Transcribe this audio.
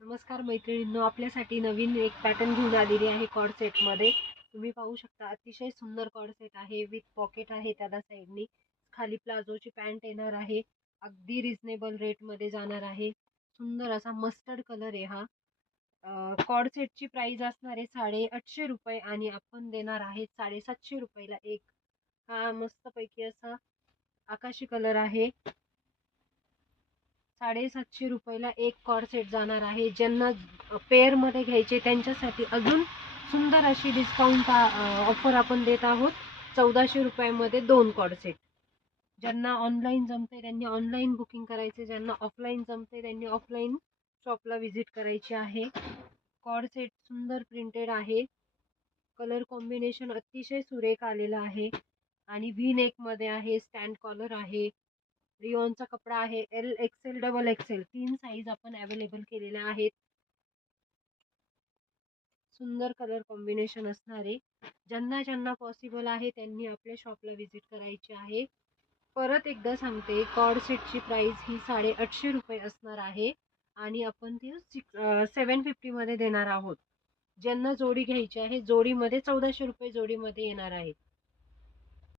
नमस्कार मैत्रिणींनो, आपल्यासाठी नवीन एक पॅटर्न घेऊन आलेली आहे कॉर्ड सेट मध्ये। तुम्ही पाहू शकता अतिशय सुंदर कॉर्ड सेट आहे। विथ पॉकेट आहे त्याला साइडनी। खाली प्लाझोची पॅन्ट येणार आहे। अगदी रिझनेबल रेट मध्ये जाणार आहे। सुंदर असा मस्टर्ड कलर आहे हा। कॉर्ड सेटची प्राइस असणार आहे 850 रुपये आणि आपण देणार आहे 750 रुपयाला एक। हा मस्त पैकी असा आकाशी कलर आहे। 750 रुपयाला एक कॉर्ड सेट जाणार आहे। ज्यांना पेअर मध्ये घ्यायचे त्यांच्यासाठी अजून सुंदर अशी डिस्काउंट ऑफर आपण देत आहोत। 1400 रुपयामध्ये 2 कॉर्ड सेट। ज्यांना ऑनलाईन जमते त्यांनी ऑनलाईन बुकिंग करायचे, ज्यांना ऑफलाईन जमते त्यांनी ऑफलाईन शॉपला व्हिजिट करायची आहे। कॉर्ड सेट सुंदर प्रिंटेड आहे। कलर कॉम्बिनेशन अतिशय सुरेख आलेला आहे आणि व्ही नेक मध्ये आहे। स्टँड कॉलर आहे। रिओनचा कपडा आहे। L XL double XL 3 size आपण अवेलेबल केलेल्या आहेत। सुंदर कलर कॉम्बिनेशन असणारे ज्यांना पॉसिबल आहे त्यांनी आपल्या शॉपला व्हिजिट करायचे आहे। परत एकदा सांगते, कॉर्ड सेटची प्राइस ही 850 रुपये असणार आहे आणि आपण ती 750 मध्ये देणार आहोत। ज्यांना जोडी घ्यायची आहे जोडीमध्ये 1400 रुपये जोडीमध्ये येणार आहे।